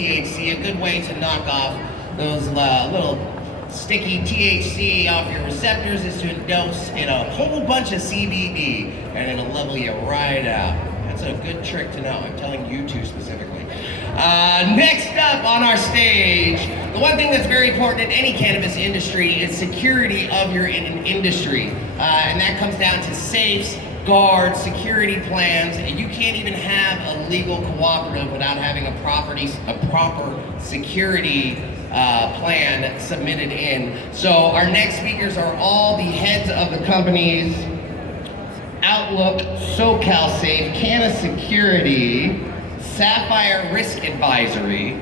THC, a good way to knock off those little sticky THC off your receptors is to dose in a whole bunch of CBD, and it'll level you right out. That's a good trick to know. I'm telling you two specifically. Next up on our stage, the one thing that's very important in any cannabis industry is security of your industry. And that comes down to safes, guards, security plans, and you can't even have a legal cooperative without having a proper security plan submitted in. So our next speakers are all the heads of the companies: Outlook, SoCal Safe, Canna Security, Sapphire Risk Advisory,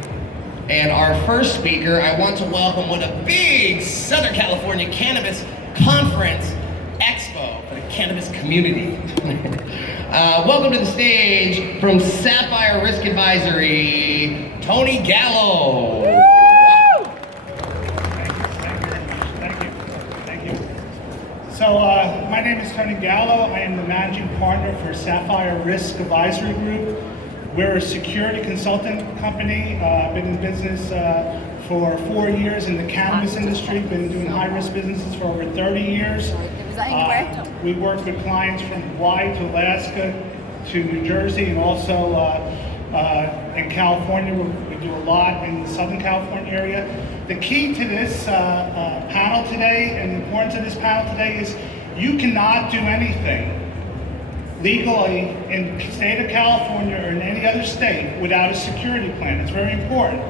and our first speaker, I want to welcome with a big Southern California Cannabis Conference Expo for the cannabis community. Welcome to the stage from Sapphire Risk Advisory, Tony Gallo. Thank you. So my name is Tony Gallo. I am the managing partner for Sapphire Risk Advisory Group. We're a security consultant company. Been in business for 4 years in the cannabis industry. Been doing high-risk businesses for over 30 years. We work with clients from Hawaii to Alaska to New Jersey, and also in California. We do a lot in the Southern California area. The key to this panel today, and the importance of this panel today, is you cannot do anything legally in the state of California or in any other state without a security plan. It's very important.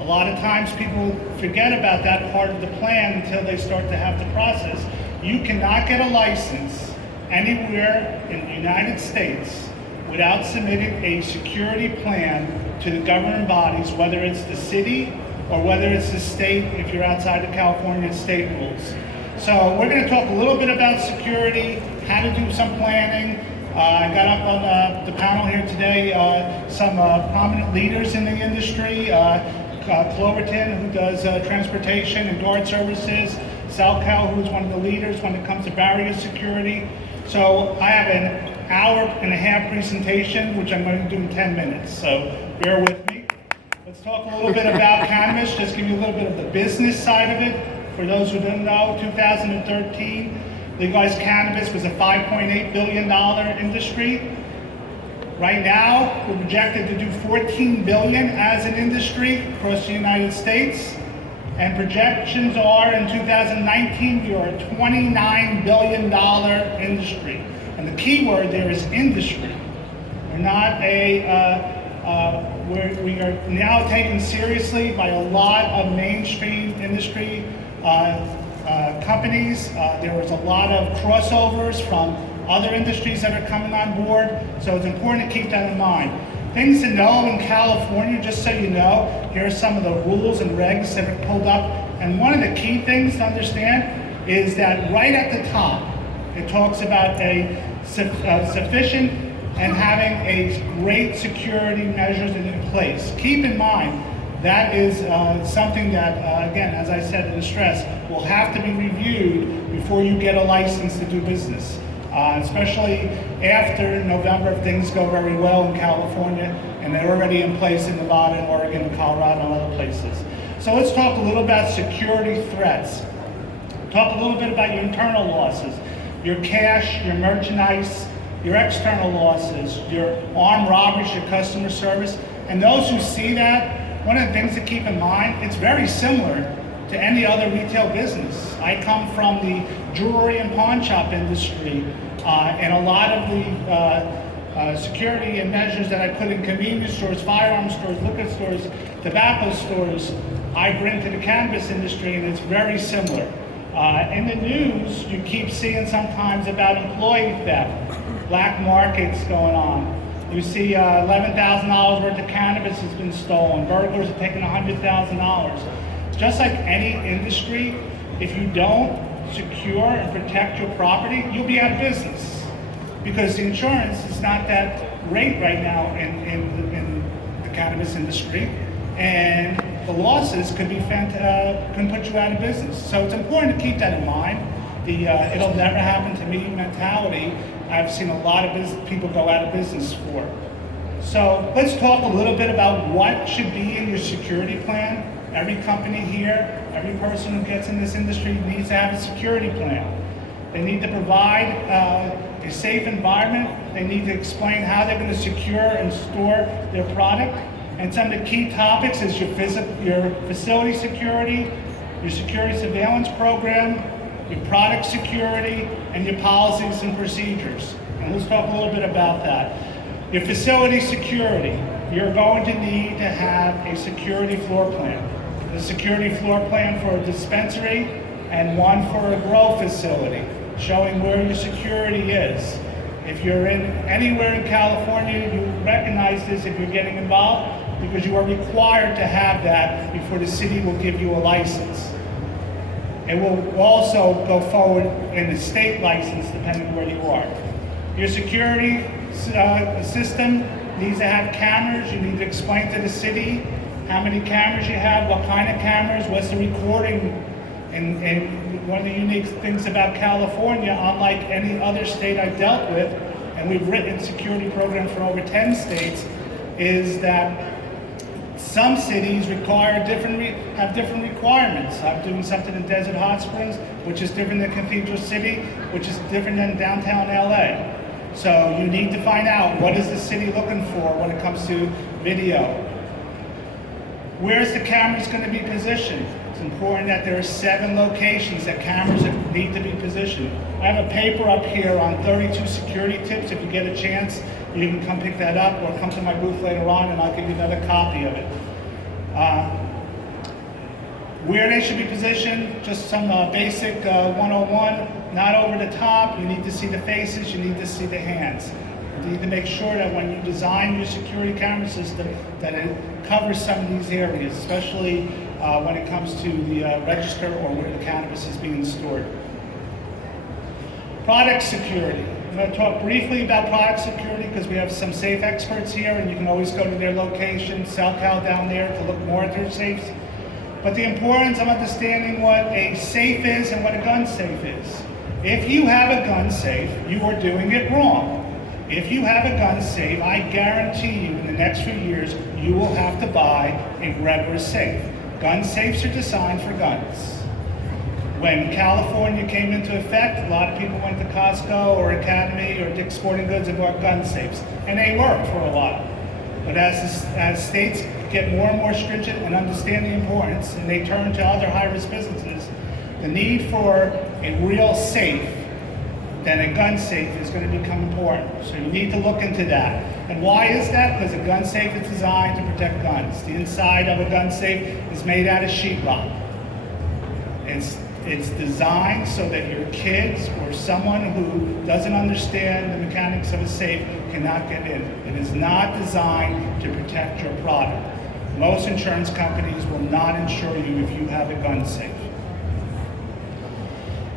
A lot of times people forget about that part of the plan until they start to have the process. You cannot get a license anywhere in the United States without submitting a security plan to the governing bodies, whether it's the city or whether it's the state. If you're outside of California, it's state rules. So we're going to talk a little bit about security, how to do some planning. I got up on the panel here today some prominent leaders in the industry. Cloverton, who does transportation and guard services. SoCal, who is one of the leaders when it comes to barrier security. So I have an hour and a half presentation, which I'm going to do in 10 minutes. So bear with me. Let's talk a little bit about cannabis, just give you a little bit of the business side of it. For those who don't know, 2013, legalized cannabis was a $5.8 billion industry. Right now, we're projected to do $14 billion as an industry across the United States. And projections are in 2019, we are a $29 billion industry. And the key word there is industry. We're not we are now taken seriously by a lot of mainstream industry companies. There was a lot of crossovers from other industries that are coming on board, so it's important to keep that in mind. Things to know in California, just so you know, here are some of the rules and regs that are pulled up, and one of the key things to understand is that right at the top, it talks about a sufficient and having a great security measures in place. Keep in mind, that is something that, again, as I said in the stress, will have to be reviewed before you get a license to do business. Especially after November, if things go very well in California, and they're already in place in Nevada and Oregon and Colorado and other places. So let's talk a little about security threats. Talk a little bit about your internal losses, your cash, your merchandise, your external losses, your armed robberies, your customer service. And those who see that, one of the things to keep in mind, it's very similar to any other retail business. I come from the jewelry and pawn shop industry, and a lot of the security and measures that I put in convenience stores, firearm stores, liquor stores, tobacco stores, I bring to the cannabis industry, and it's very similar. In the news, you keep seeing sometimes about employee theft, black markets going on. You see $11,000 worth of cannabis has been stolen. Burglars are taking $100,000. Just like any industry, if you don't secure and protect your property, you'll be out of business. Because the insurance is not that great right now in the cannabis industry. And the losses could be can put you out of business. So it's important to keep that in mind. The it'll never happen to me mentality, I've seen a lot of people go out of business for. So let's talk a little bit about what should be in your security plan. Every company here, every person who gets in this industry needs to have a security plan. They need to provide a safe environment. They need to explain how they're going to secure and store their product. And some of the key topics is your facility security, your security surveillance program, your product security, and your policies and procedures. And let's talk a little bit about that. Your facility security, you're going to need to have a security floor plan. The security floor plan for a dispensary and one for a grow facility, showing where your security is. If you're anywhere in California, you recognize this if you're getting involved, because you are required to have that before the city will give you a license. It will also go forward in a state license depending where you are. Your security system needs to have cameras. You need to explain to the city how many cameras you have, what kind of cameras, what's the recording. And one of the unique things about California, unlike any other state I've dealt with, and we've written security programs for over 10 states, is that some cities have different requirements. I'm doing something in Desert Hot Springs, which is different than Cathedral City, which is different than downtown LA. So you need to find out, what is the city looking for when it comes to video? Where's the cameras going to be positioned? It's important that there are 7 locations that cameras need to be positioned. I have a paper up here on 32 security tips. If you get a chance, you can come pick that up or come to my booth later on and I'll give you another copy of it. Where they should be positioned, just some basic 101, not over the top. You need to see the faces, you need to see the hands. You need to make sure that when you design your security camera system, that it covers some of these areas, especially when it comes to the register or where the cannabis is being stored. Product security. I'm going to talk briefly about product security because we have some safe experts here, and you can always go to their location, SoCal down there, to look more at their safes. But the importance of understanding what a safe is and what a gun safe is. If you have a gun safe, you are doing it wrong. If you have a gun safe, I guarantee you in the next few years, you will have to buy a regular safe. Gun safes are designed for guns. When California came into effect, a lot of people went to Costco or Academy or Dick's Sporting Goods and bought gun safes, and they worked for a while. But as states get more and more stringent and understand the importance, and they turn to other high-risk businesses, the need for a real safe than a gun safe is going to become important. So you need to look into that. And why is that? Because a gun safe is designed to protect guns. The inside of a gun safe is made out of sheetrock. It's designed so that your kids or someone who doesn't understand the mechanics of a safe cannot get in. It is not designed to protect your product. Most insurance companies will not insure you if you have a gun safe.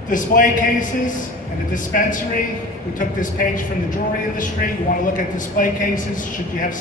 Display cases and a dispensary. We took this page from the jewelry industry. You want to look at display cases. Should you have